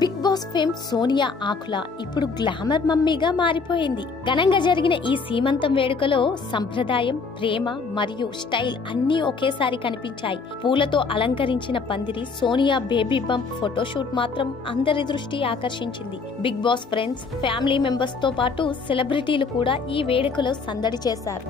Big boss fame Sonia ఆకుల ఇప్పుడు glamour మమ్మీగా మారిపోయింది. ఘనంగా జరిగిన ఈ సీమంతం వేడుకలో సంప్రదాయం, ప్రేమ మరియు స్టైల్ అన్నీ ఒకేసారి కనిపించాయి. పూలతో అలంకరించిన పందిరి, సోనియా బేబీ బంప్ ఫోటోషూట్ మాత్రం అందరి దృష్టి ఆకర్షించింది. Big boss friends, family members తో పాటు సెలబ్రిటీలు కూడా ఈ వేడుకలో సందడి చేశారు.